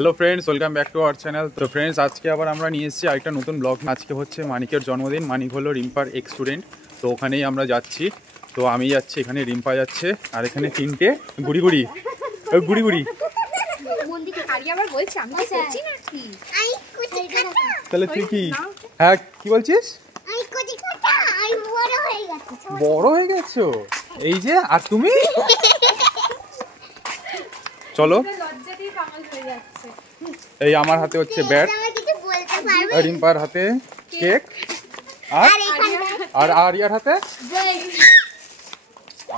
Hello friends, welcome back to our channel. তো friends, আজকে আবার আমরা নিয়ে এসেছি আরেকটা নতুন ব্লগ। আজকে হচ্ছে মানিকের জন্মদিন। মানিক হলো রিম্পার এক্স স্টুডেন্ট, তো ওখানেই আমরা যাচ্ছি। তো আমি যাচ্ছি, এখানে রিম্পা যাচ্ছে, আর এখানে তিনটে গুড়ি গুড়ি গুড়ি গুড়ি। তাহলে তুই কি, হ্যাঁ কি বলছিস? বড় হয়ে গেছো এই যে, আর তুমি চলো। এই আমার হাতে হচ্ছে ব্যাট, আর রিম্পার হাতে কেক, আর আরিয়ার হাতে।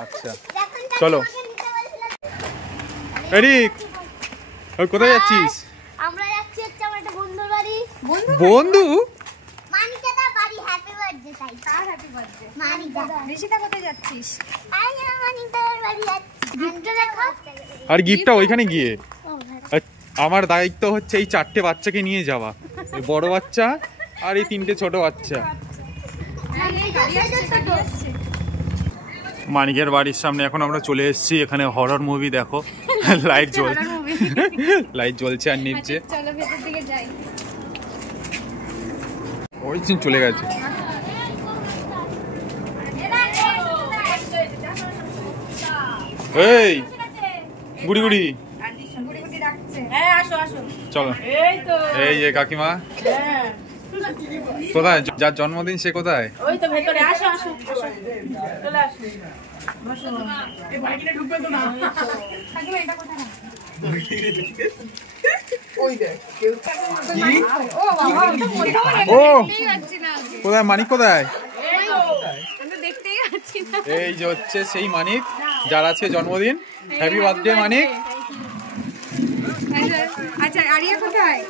আচ্ছা চলো। এরিক, কোথায় যাচ্ছিস? আমরা যাচ্ছি হচ্ছে আমার একটা বন্ধুর বাড়ি। বন্ধু? মানিকাদার বাড়ি। হ্যাপি বার্থডে তাই। কার হ্যাপি বার্থডে? মানিকাদা। ঋষিতা কোথায় যাচ্ছিস? আমি মানিকাদার বাড়ি যাচ্ছি। গিফটটা দেখো। আর গিফটটা ওইখানে গিয়ে। আমার দায়িত্ব হচ্ছে এই চারটে বাচ্চাকে নিয়ে যাওয়া, এই বড় বাচ্চা আর এই তিনটে ছোট বাচ্চা। মানিকের বাড়ির সামনে এখন আমরা চলে এসেছি। এখানে হরর মুভি দেখো, লাইট জ্বলছে আর নিচে ওই চলে গেছে। এই গুড়ি গুড়ি, চলো। এই যে কাকিমা কোথায়? যার জন্মদিন সে কোথায়? ওই তো ভেতরে। আসো আসো চলে আসো। বসো। এই বাইকটা ঢুকবে তো না। কাকিমা এটা কোথায়? ওই দেখ কেউ ও বাবা, ও কোথায়? মানিক কোথায়? এই তো আমি দেখতেই আছি না। এই যে হচ্ছে সেই মানিক, যার আজকে জন্মদিন। হ্যাপি বার্থডে মানিক। আচ্ছা আরিয়া কোথায়?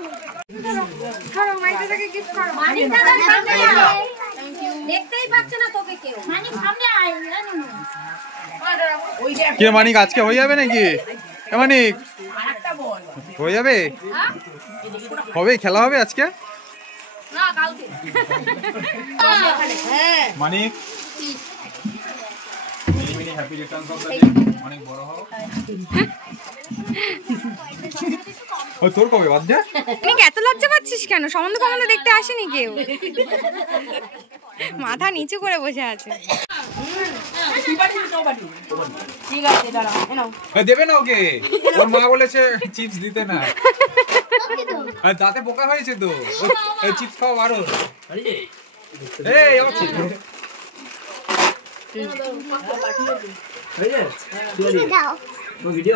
ধরো মাইটাকে গিফট করো। মানিক দাদার সামনে আয়। দেখতেই পাচ্ছ না তোকে কেউ। মানিক সামনে আয়। ওই যে কি মানিক, আজকে হয়ে যাবে নাকি? মানিক আরেকটা বল হয়ে যাবে? হবে, খেলা হবে আজকে? না কালকে। হ্যাঁ Manik happy returns of the day. অনেক বড় হও। ও তোর কবে বার্থডে? তুই এত লজ্জা পাচ্ছিস কেন? সম্বন্ধ সম্বন্ধ দেখতে আসেনি কেউ, মাথা নিচু করে বসে আছে। ঠিক আছে দাঁড়াও। নাও দেবে না ওকে, ওর মা বলেছে চিপস দিতে না। আর দাঁতে পোকা হয়েছে তো, চিপস খাওয়া বারো। এই ও চিপস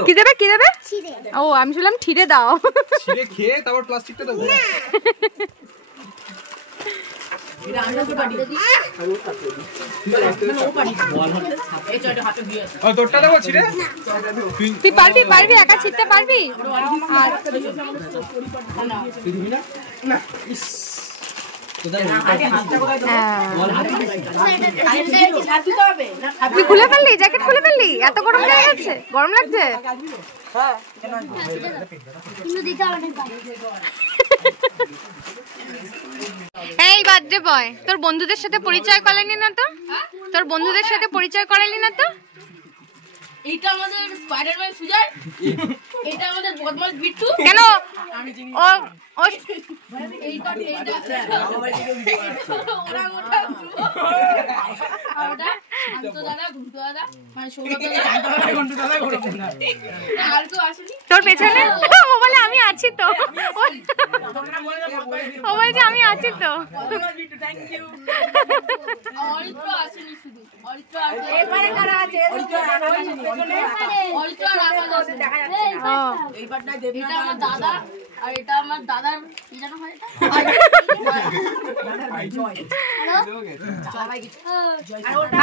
কি দেবে কি দেবে? ও আমি শুনলাম ঠিরে দাও। ছিঁড়ে খেয়ে তারপর প্লাস্টিকটা দেবো। তোরটা দেবো ছিঁড়ে? তুই পারবি পারবি একা ছিঁড়তে পারবি? আর তুই খুলে ফেললি, জ্যাকেট খুলে ফেললি? এত গরম লেগে গেছে? গরম লাগছে? এই বার্থডে বয়, তোর বন্ধুদের সাথে পরিচয় করালি না তো? তোর বন্ধুদের সাথে পরিচয় করালি না তো? এইটা আমাদের স্পাইডারম্যান সুজয়, এটা আমাদের বদমাশ বিট্টু। কেন ও ও এইটা ওরা ওটা আন্ত দাদা ঘুমতো দাদা মানে সৌরভ দাদা ঘুমতো দাদা করেছে না। আর কেউ আসেনি তোর পেছনে? ও বলে আমি আছি তো, ও বলছে আমি আছি তো। Thank you. অরিত্র আসেনি, শুধু অরিত্র আছে। এবারে কারা আছে? অরিত্র আর আকাশ আছে, দেখা যাচ্ছে না। এইবারটা দেবী, এটা আমার দাদা, আর এটা আমার দাদার কি জানো হয় এটা?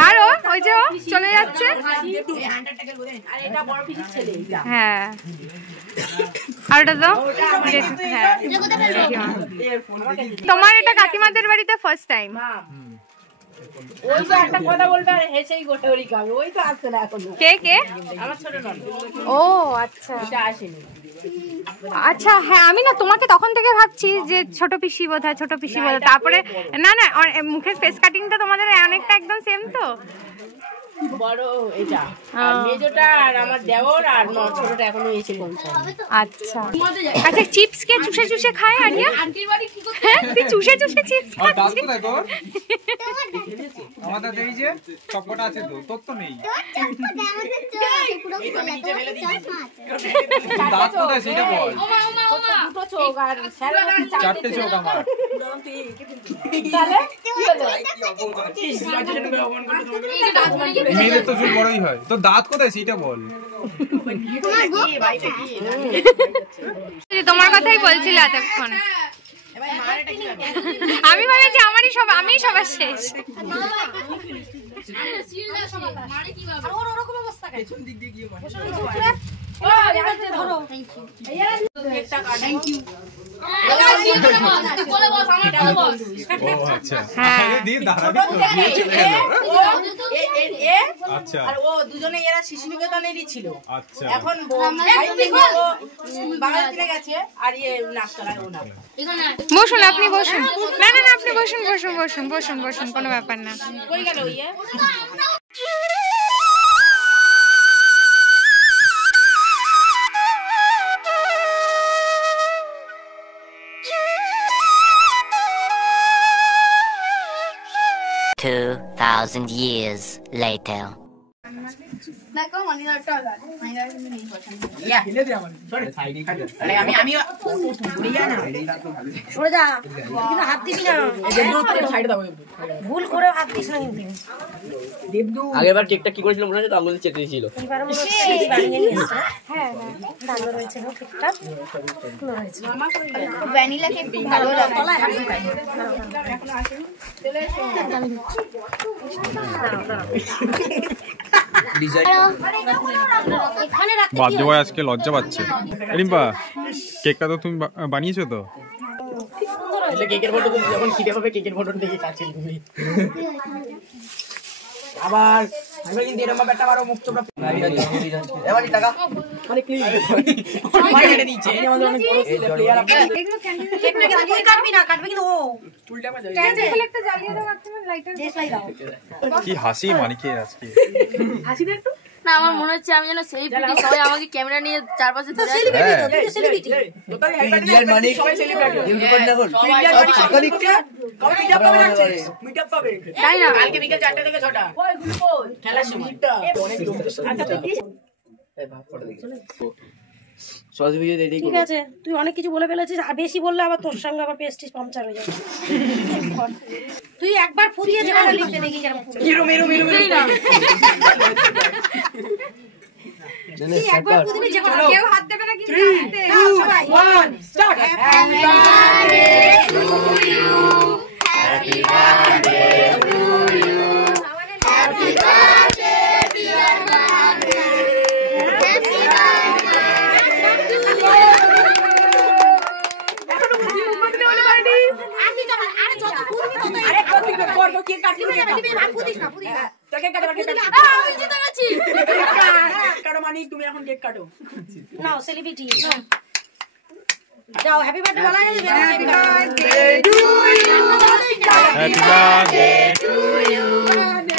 আর ও ওই যে ও চলে যাচ্ছে। হ্যাঁ আর ওটা তো হ্যাঁ। তোমার এটা কাকিমাদের বাড়িতে ফার্স্ট টাইম? ওই তো একটা কথা বলবে আর হেসেই গোটা ওরি খাবে। ওই তো আসছে না এখনো। কে কে? আমার ছোট নয়। ও আচ্ছা, এটা আসেনি। আচ্ছা হ্যাঁ, আমি না তোমাকে তখন থেকে ভাবছি যে ছোট পিসি বোধহয়, ছোট পিসি বোধহয়। তারপরে না না, মুখের ফেস কাটিংটা তোমাদের অনেকটা একদম সেম তো। বড় এটা আর মেজোটা আর আমার দেওর আর ছোটটা এখনো এসে পৌঁছায়। আচ্ছা আচ্ছা, চিপস কে চুষে চুষে খায় আরিয়া? আন্টির বাড়ি কি করতে? হ্যাঁ, তুই চুষে চুষে চিপস খাচ্ছিস। আমাদের দেই যে সবকটা আছে তো, তোর তো নেই। দাঁত কোথায় সেটা বল। দুটো চোখ আর চারটে চোখ আমার। তাহলে মেয়েদের তো চুল বড়ই হয়, তো দাঁত কোথায় সেটা বল। তোমার কথাই বলছিল এতক্ষণ। আমি ভাবছি আমারই সব, আমিই সবার শেষ। আর ও দুজনে এরা শিশু নিকেতনেরই ছিল। এখন বাংলাদেশে গেছে আর ইয়ে নাচতলায় ও না। বসুন, আপনি বসুন। না না না, আপনি বসুন বসুন বসুন বসুন বসুন, কোনো ব্যাপার না। কই গেল ইয়ে? 2,000 years later. আগেরবার কেকটা কি করেছিল মনে আছে তো? আঙুল চেটে দিয়েছিল। ভ্যানিলা কেক ভালো লাগে। বাদ্য ভাই আজকে লজ্জা পাচ্ছে। রিম্পা, কেকটা তো তুমি বানিয়েছো তো? কেকের ফটো যখন খিদে হবে কেকের ফটো দেখে কাছে নিবি। আবার আমি কিন্তু এরকম ব্যাপারটা আরো মুখ চোপড়া এবারে টাকা মানে ক্লিক মাইরে দিচ্ছে। এই আমাদের অনেক বড় প্লেয়ার আপনি কেকটা কিন্তু তুই কাটবি না, কাটবে কিন্তু ও। উল্টা বাজে। একটা জ্বালিয়ে দাও, একটা লাইটার দেশলাই দাও। কি হাসি মানিকের আজকে। হাসি দে একটু। না, আমার মনে হচ্ছে আমি যেন সেলিব্রিটি, সবাই আমাকে ক্যামেরা নিয়ে চারপাশে ঘুরে আসে। সেলিব্রিটি তো, তুই তো সেলিব্রিটি। তোতার ইন্ডিয়ান মানিক সবাই সেলিব্রিটি ইউটিউবার না কর ইন্ডিয়ান মানিক টাকা দিচ্ছে। কবে মিটআপ পাবে রাখছিস? মিটআপ পাবে তাই না? কালকে বিকেল 4টা থেকে 6টা ওই গ্লুকোজ খেলার সময় অনেক লোক। আচ্ছা এই ভাব ফটো দেখি সহজ ভিডিও দেই। ঠিক আছে, তুই অনেক কিছু বলে ফেলেছিস, আর বেশি বললে আবার তোর সঙ্গে আবার পেস্টিস পাংচার হয়ে যাবে। তুই একবার ফুরিয়ে যাবে লিখতে দেখি কেমন মেরো মেরো মেরো মেরো না তুই একবার ফুরিয়ে যে কোনো কেউ হাত দেবে না কিন্তু। 1 start. Happy birthday to you, happy birthday to you, happy birthday dear birthday, happy তুমি এখন কেক কাটো। নাও সেলিব্রিটি যাও, হ্যাপি বার্থডে বলা যাবে। Happy birthday to you,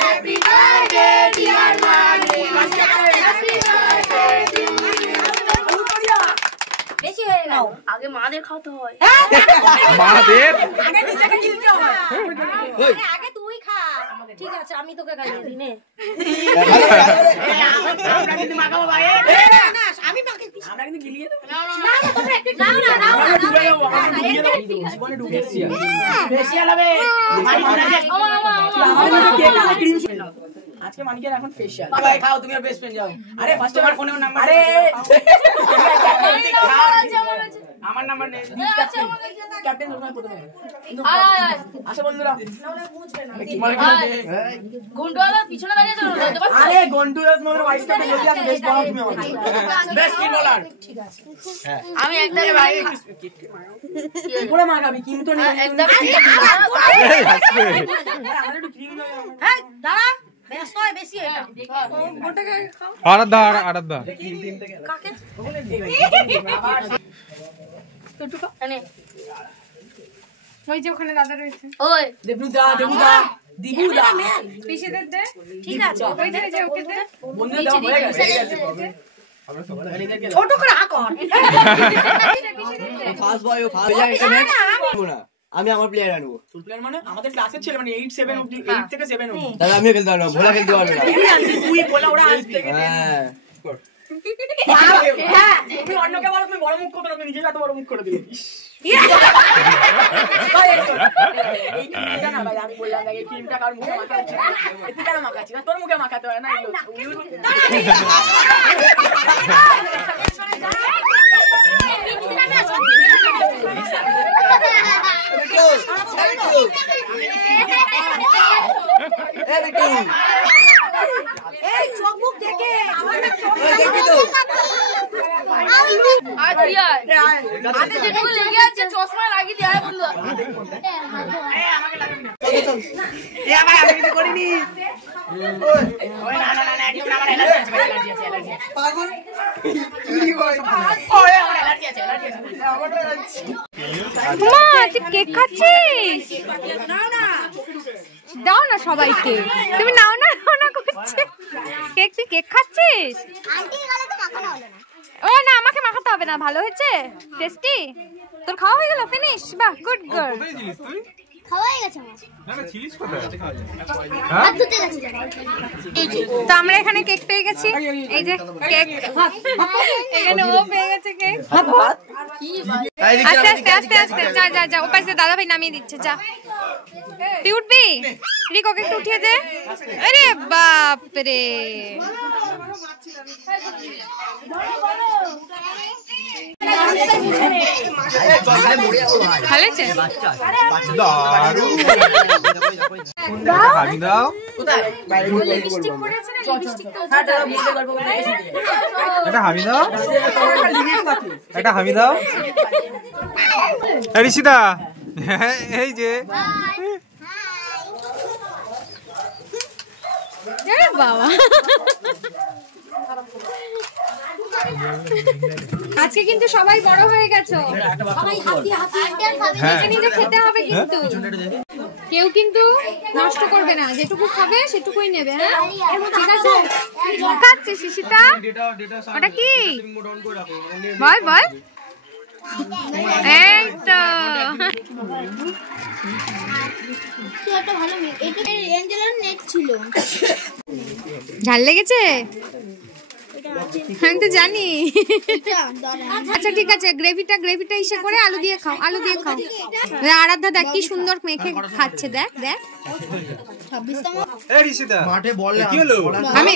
happy birthday dear birthday, বেশি হয়ে নাও। আগে মাদের খাওয়াতে হয়। মাদের আগে নিজেকে কিনতে হয়। আগে তুই খা। ঠিক আছে, আমি তোকে খাইয়ে দিই নে। আমরা কিন্তু মাখাবো ভাই। না, আমি বাকি আমরা কিন্তু গিলিয়ে দেব। না না, তোমরা একটু নাও না, নাও না, জীবনে ঢুকে ফেসিয়াল হবে। আজকে মানিকের এখন ফেসিয়াল। ভাই খাও, তুমি আর বেস্ট ফ্রেন্ড যাও। আরে ফার্স্ট আমার ফোনে নাম্বার। আরে আমার নাম্বার নেই। ক্যাপ্টেন ওখানে করতে পারে। আচ্ছা বন্ধুরা, গুন্ডওয়ালা পিছনে দাঁড়িয়ে আছে। আরে গন্টুরা তোমাদের ওয়াইফটা জলদি আসো, বেস্ট বলার তুমি আমাকে। বেস্ট কি বলার? ঠিক আছে। হ্যাঁ আমি একদম ভাই পুরো মাখাবি কিন্তু না একদম এই হাসবে। আমরা একটু ক্রিম লাগাবো। হ্যাঁ দাঁড়া, ব্যস্ত হয় বেশি এটা। আরাধ্যা আরাধ্যা কাকে ওখানে দেবে আবার ওই যে ওখানে দাদা রয়েছে। ওই দেবুদা দেবুদা দিগুদা পিসিদের দে। ঠিক আছে ওই যে ওকে দে। বন্ধু দাও হয়ে গেছে ছোট করে আকর ফার্স্ট বয় ও ফার্স্ট এটা নেক্সট না আমি আমার প্লেয়ার আনবো ফুল প্লেয়ার মানে আমাদের ক্লাসের ছেলে মানে 8 7 অবধি 8 থেকে 7 অবধি তাহলে আমিও খেলতে পারবো ভোলা খেলতে পারবে না তুই বলা ওরা আসবে হ্যাঁ হ্যাঁ তুমি অন্যকে বলো তুমি বড় মুখ করতে না তুমি নিজে এত বড় মুখ করে দিলে না ভাই আমি বললাম এই ক্রিমটা কার মুখে মাখাচ্ছি এতে কেন মাখাচ্ছি না তোর মুখে মাখাতে হয় না এই চোখ মুখ দেখে আমাদের চোখ দেখবি তো আর কি আর হাতে যেটুকু লেগে আছে চশমা লাগিয়ে দিয়ে বন্ধু আমাকে লাগবে না এ ভাই আমি কিছু করিনি ওই না একদম আমার অ্যালার্জি আছে পাগল কি কই ওই আমার অ্যালার্জি আছে আমার অ্যালার্জি মা তুই কেক খাচ্ছিস? দাও না সবাইকে। তুমি নাও না করছে কেক। তুই কেক খাচ্ছিস? আন্টি গেলে তো মাখানো হলো না। ও না আমাকে মাখাতে হবে না। ভালো হয়েছে? টেস্টি? তোর খাওয়া হয়ে গেল? ফিনিশ? বাহ, গুড গার্ল। খাওয়া হয়ে গেছে আমার। হ্যাঁ? হাত ধুতে গেছি। তো আমরা এখানে কেক পেয়ে গেছি। এই যে কেক, এখানে ও পেয়ে গেছে কেক। আস্তে আস্তে আস্তে আস্তে যা যা যা। ওপাশে দাদা ভাই নামিয়ে দিচ্ছে, যা। তুই উঠবি? রিক ওকে একটু উঠিয়ে দে। আরে বাপ রে, ভালো হয়েছে? আমি দাও এটা হামি দাও, এটা হামি দাও। ঋষিদা এই যে বাবা, আজকে কিন্তু সবাই বড় হয়ে গেছো। নিজে নিজে খেতে হবে কিন্তু, কেউ কিন্তু নষ্ট করবে না। যেটুকু খাবে সেটুকুই নেবে। হ্যাঁ ঠিক আছে? খাচ্ছিস শিশিতা? ওটা কি বল বল। এই তো একটা ভালো মেয়ে। এটা এঞ্জেলার নেট ছিল। ঝাল লেগেছে? আমি তো জানি। আচ্ছা ঠিক আছে, গ্রেভিটা ইসে করে আলু দিয়ে খাও, আলু দিয়ে খাও। আরাধ্যা দেখ কি সুন্দর মেখে খাচ্ছে, দেখ দেখ। মাঠে বল আমি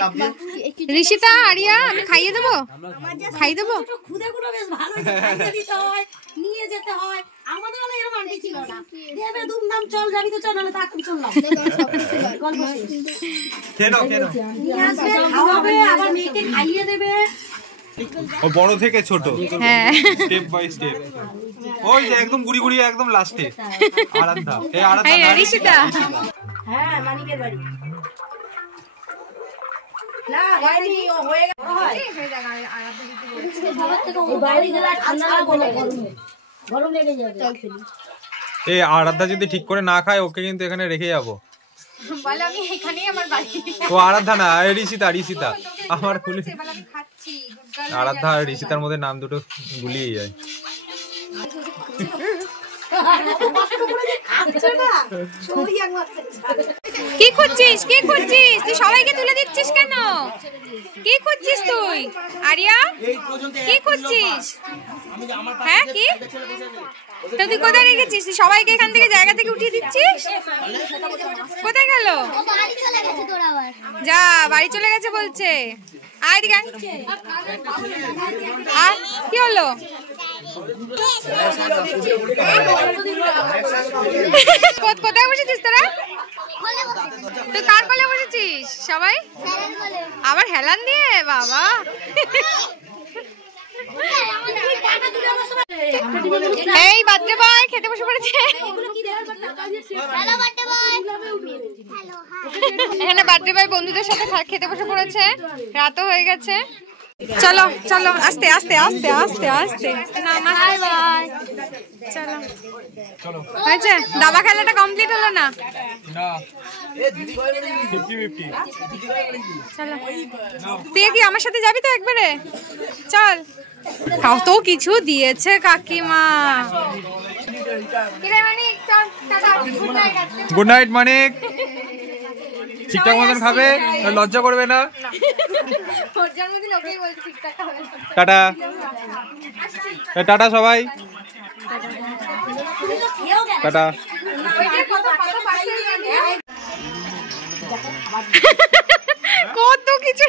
ঋষিতা আরিয়া আমি খাইয়ে দেবো, খাইয়ে দেবো। খুদেগুলো বেশ ভালো খাইতে দিতে হয়, নিয়ে যেতে হয়। আমাদের বেলায় এরকম আন্টি ছিল না। দেবে ধুমধাম চল যাবি তো চল, নাহলে তো এখন চললাম। গল্প শেষ। নিয়ে আসবে, খাওয়াবে, আবার মেয়েকে খাইয়ে দেবে। ও বড় থেকে ছোট, হ্যাঁ স্টেপ বাই স্টেপ। ওই যে একদম গুড়ি গুড়ি একদম লাস্টে আরাধ্যা। এই আরাধ্যা এই ঋষিতা। হ্যাঁ মানিকের বাড়ি না হয়নি, ও হয়ে গেল। এই বাইরে গেলে ঠান্ডা লাগবে, গরম লেগে যাবে। চল খেলি। এই আরাধ্যা যদি ঠিক করে না খায় ওকে কিন্তু এখানে রেখে যাবো। বল আমি এখানেই আমার বাড়ি। ও আরাধ্যা না, ঋষিতা আমার খুলে। আমি খাচ্ছি। আরাধ্যা আর ঋষিতার মধ্যে নাম দুটো গুলিয়ে যায়। কি খুঁজছিস? কি খুঁজছিস? তুই সবাইকে তুলে দিচ্ছিস কেন? কি খুঁজছিস তুই আরিয়া? কি খুঁজছিস? হ্যাঁ কি? তো তুই কোথায় রেখেছিস? তুই সবাইকে এখান থেকে জায়গা থেকে উঠিয়ে দিচ্ছিস? কোথায় গেল? বাড়ি চলে গেছে তোর আবার। যা বাড়ি চলে গেছে বলছে। আয় দিকে। আর কি হলো? কোথায় বসেছিস তোরা? তুই কার কোলে বসেছিস? সবাই আবার হেলান দিয়ে? বাবা এই বার্থডে বয় খেতে বসে পড়েছে। এখানে বার্থডে বয় বন্ধুদের সাথে খেতে বসে পড়েছে। রাতও হয়ে গেছে। চলো চলো আস্তে আস্তে আস্তে আস্তে আস্তে নমস্তে বাই চলো চলো হয়েছে দাবা খেলাটা কমপ্লিট হলো না না 50-50 চলো তুই কি আমার সাথে যাবি তো একবারে চল কত কিছু দিয়েছে কাকিমা গুড নাইট মানিক ঠিকঠাক মতন খাবে লজ্জা করবে না টাটা টাটা সবাই টাটা কত কিছু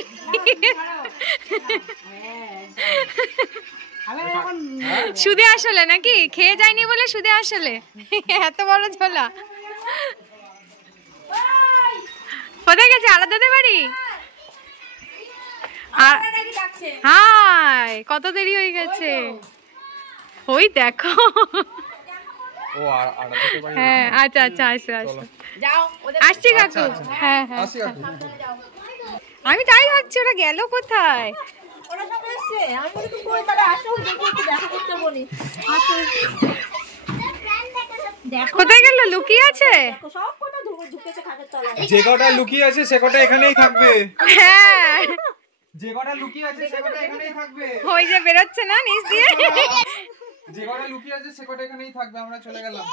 সুদে আসলে নাকি খেয়ে যায়নি বলে সুদে আসলে এত বড় ঝোলা কোথায় গেছে আলাদাদের বাড়ি হাই কত দেরি হয়ে গেছে ওই দেখো হ্যাঁ আচ্ছা আচ্ছা আসো আসো আসছি কাকু হ্যাঁ হ্যাঁ আমি তাই ভাবছি ওরা গেল কোথায় কোথায় গেল লুকিয়ে আছে যে কটা লুকিয়ে আছে সে কটা এখানেই থাকবে হ্যাঁ যে কটা লুকিয়ে আছে সে কটা এখানেই থাকবে ওই যে বেরোচ্ছে না নিচ দিয়ে যে কটা লুকিয়ে আছে সে কটা এখানেই থাকবে আমরা চলে গেলাম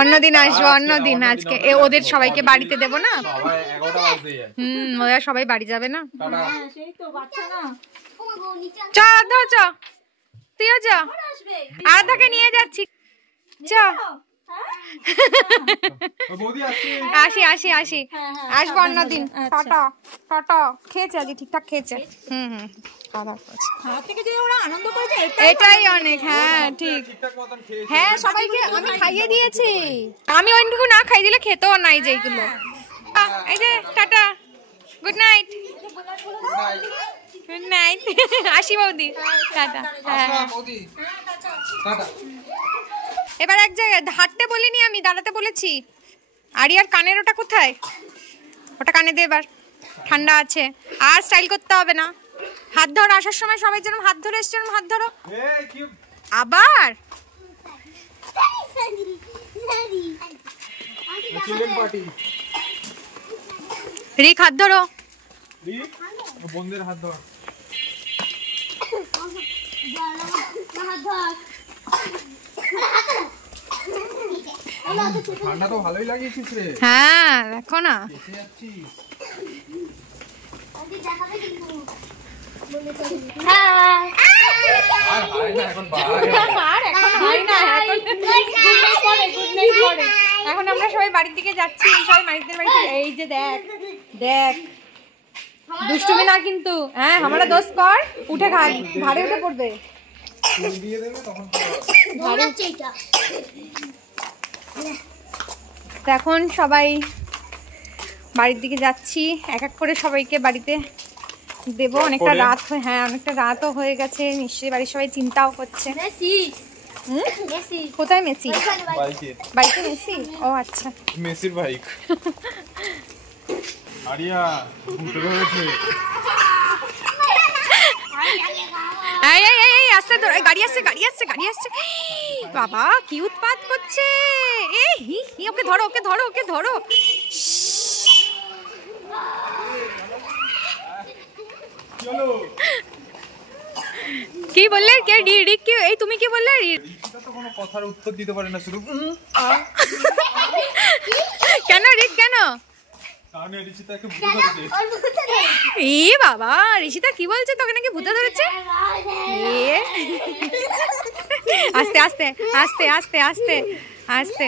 অন্যদিন আসবো অন্যদিন আজকে ওদের সবাইকে বাড়িতে দেবো না ওরা সবাই বাড়ি যাবে না চ আরাধ্যা চ তুইও চ আরাধ্যাকে নিয়ে যাচ্ছি চ আসি আসি আসি আসবো অন্যদিন টাটা টাটা খেয়েছে আজকে ঠিকঠাক খেয়েছে এটাই অনেক হ্যাঁ ঠিক হ্যাঁ সবাইকে আমি খাইয়ে দিয়েছি আমি ওইটুকু না খাই দিলে খেতেও নাই যেগুলো এই যে tata good night good night আসি বৌদি টাটা এবার এক জায়গায় হাঁটতে বলিনি আমি দাঁড়াতে বলেছি আরিয়ার কানের ওটা কোথায় ওটা কানে দে এবার ঠান্ডা আছে আর স্টাইল করতে হবে না হাত ধরো আসার সময় সবাই যেরকম হাত ধরে এসছে হাত ধরো আবার রিক হাত ধরো বন্ধের হাত ধর ঠান্ডা তো ভালোই লাগিয়েছিস রে হ্যাঁ দেখো না এখন আমরা সবাই বাড়ির দিকে যাচ্ছি সবাই মানিকদের বাড়িতে এই যে দেখ দেখ দুষ্টুমি না কিন্তু হ্যাঁ আমরা দোষ কর উঠে ঘাড়ে উঠে পড়বে এখন সবাই বাড়ির দিকে যাচ্ছি এক এক করে সবাইকে বাড়িতে দেবো অনেকটা রাত হ্যাঁ অনেকটা রাতও হয়ে গেছে নিশ্চয়ই বাড়ির সবাই চিন্তাও করছে কোথায় মেসি বাইকে মেসি ও আচ্ছা মেসির বাইক আরিয়া ঘুরতে হয়েছে এই এই এই আসছে তো গাড়ি আসছে গাড়ি আসছে গাড়ি আসছে বাবা কি উৎপাত করছে এই হি হি ওকে ধরো ওকে ধরো ওকে ধরো কি বললে কে রিক কি এই তুমি কি বললে রিকটা তো কোনো কথার উত্তর দিতে পারে না শুধু কেন রিক কেন কানে ঋষিতাকে ভূতে ধরেছে এ বাবা ঋষিতা কি বলছে তোকে নাকি ভূতে ধরেছে এ আস্তে আস্তে আস্তে আস্তে আস্তে আস্তে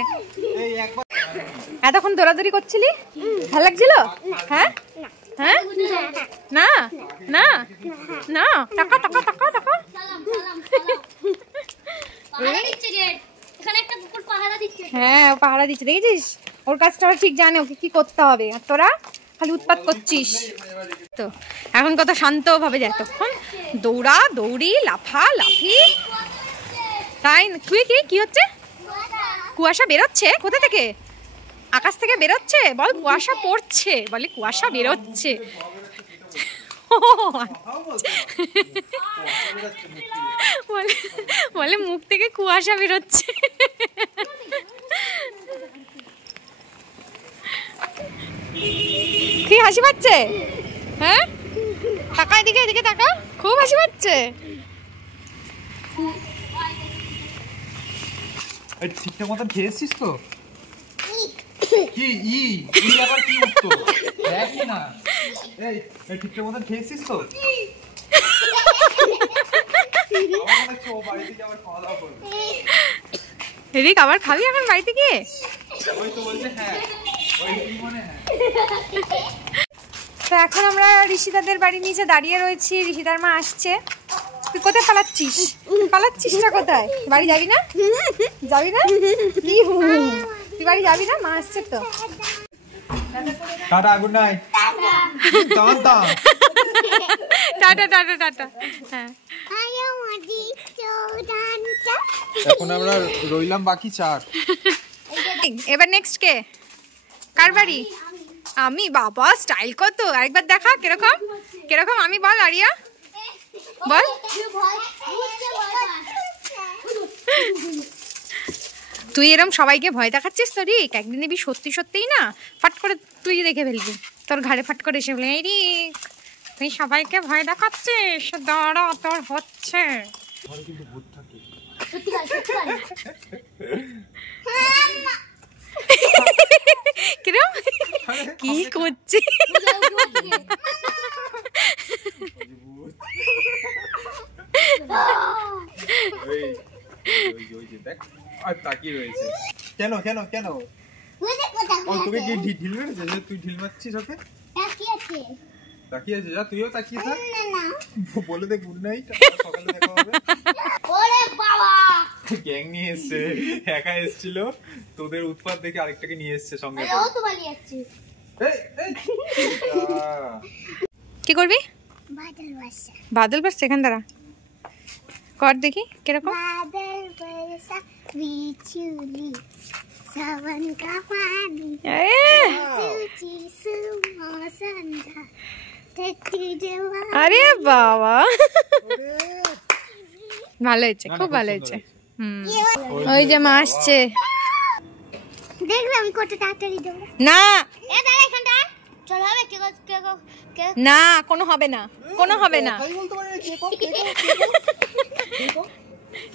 এই একবার এতক্ষণ দৌড়াদৌড়ি করছিলি ভালো লাগছিল হ্যাঁ হ্যাঁ না না না টাকা টাকা টাকা টাকা হ্যাঁ পাহারা দিচ্ছে দেখেছিস ওর কাজটা ঠিক জানে ওকে কি করতে হবে আর তোরা খালি উৎপাত করছিস তো এখন কত শান্ত ভাবে যায় তখন দৌড়া দৌড়ি লাফা লাফি তাই তুই কি হচ্ছে কুয়াশা বেরোচ্ছে কোথা থেকে আকাশ থেকে বেরোচ্ছে? বল কুয়াশা পড়ছে, বলে কুয়াশা বেরোচ্ছে। বলে মুখ থেকে কুয়াশা বেরোচ্ছে। কি হাসি পাচ্ছে? হ্যাঁ তাকা, এদিকে এদিকে তাকা, খুব হাসি পাচ্ছে। ঠিকঠাক মতন খেয়েছিস তো? কি ই ই আবার কি উঠতো? দেখি না, এই ঠিকঠাক মতন খেয়েছিস তো? রিক আবার খাবি এখন বাড়িতে গিয়ে? তো এখন আমরা ঋষিদাদের বাড়ির নিচে দাঁড়িয়ে রয়েছি, ঋষিদার মা আসছে। তুই কোথায় পালাচ্ছিস? পালাচ্ছিসটা কোথায়? বাড়ি যাবি না? যাবি না? তুই বাড়ি যাবি না? মা আসছে তো। Tata, good night. Tata tata tata. হ্যাঁ এখন আমরা রইলাম বাকি 4। এবার নেক্সট কে? কার বাড়ি? আমি। বাবা স্টাইল কত! আরেকবার দেখা কিরকম কিরকম। আমি বল আরিয়া বল। তুই এরম সবাইকে ভয় দেখাচ্ছিস তো রিক? একদিন দেখবি সত্যি সত্যিই না ফাট করে তুই দেখে ফেলবি, তোর ঘাড়ে ফাট করে এসে বলে এই রিক তুই সবাইকে ভয় দেখাচ্ছিস, দাঁড়া তোর হচ্ছে। কিরম কি করছি? কেন কেন কেন? তোকে কি ঢিল মেরেছে যে তুই ঢিল মারছিস ওকে? তাকিয়ে আছে, যা তুইও তাকিয়ে থাক। বলে দে গুড নাইট, সকালে দেখা হবে। ওরে বাবা গ্যাং নিয়ে এসছে, একা এসেছিল, তোদের উৎপাত দেখে আরেকটাকে নিয়ে এসছে সঙ্গে। ও তো পালিয়ে যাচ্ছে। কি করবি? বাদল বর্ষা। বাদল বর্ষা, এখান দাঁড়া কর দেখি কিরকম। बादल बरसा बिजुली सावन का पानी सूची सुमा संधा तेरी जवानी। আরে বাবা ভালো হয়েছে, খুব ভালো হয়েছে। ওই যে মা আসছে। দেখবে আমি কত তাড়াতাড়ি দেবো। না এ দাঁড়া এখানটা, চলো হবে কে না, কোনো হবে না, কোনো হবে না।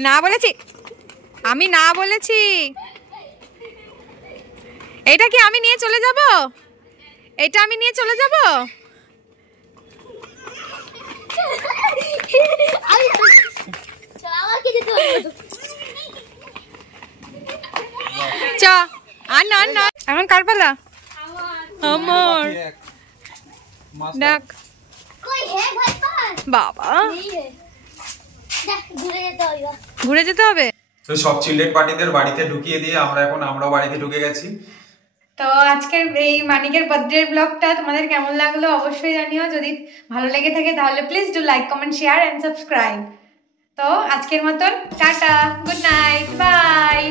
না বলেছি আমি, না বলেছি। এটা কি আমি নিয়ে চলে যাব? এটা আমি নিয়ে চলে যাব? চ আর না না, এখন কার পালা? আমার। ডাক कोई है घर पर? বাবা नहीं है। देख घुरे যেতে হবে। ঘুরে যেতে হবে। তো সব চিলড্রেন পার্টিদের বাড়িতে ঢুকিয়ে দিয়ে আমরাও বাড়িতে ঢুকে গেছি। তো আজকের এই মানিকের বার্থডে ব্লগটা তোমাদের কেমন লাগলো অবশ্যই জানিও। যদি ভালো লেগে থাকে তাহলে please do like, comment, share and subscribe. তো আজকের মতন টাটা, গুড নাইট, বাই।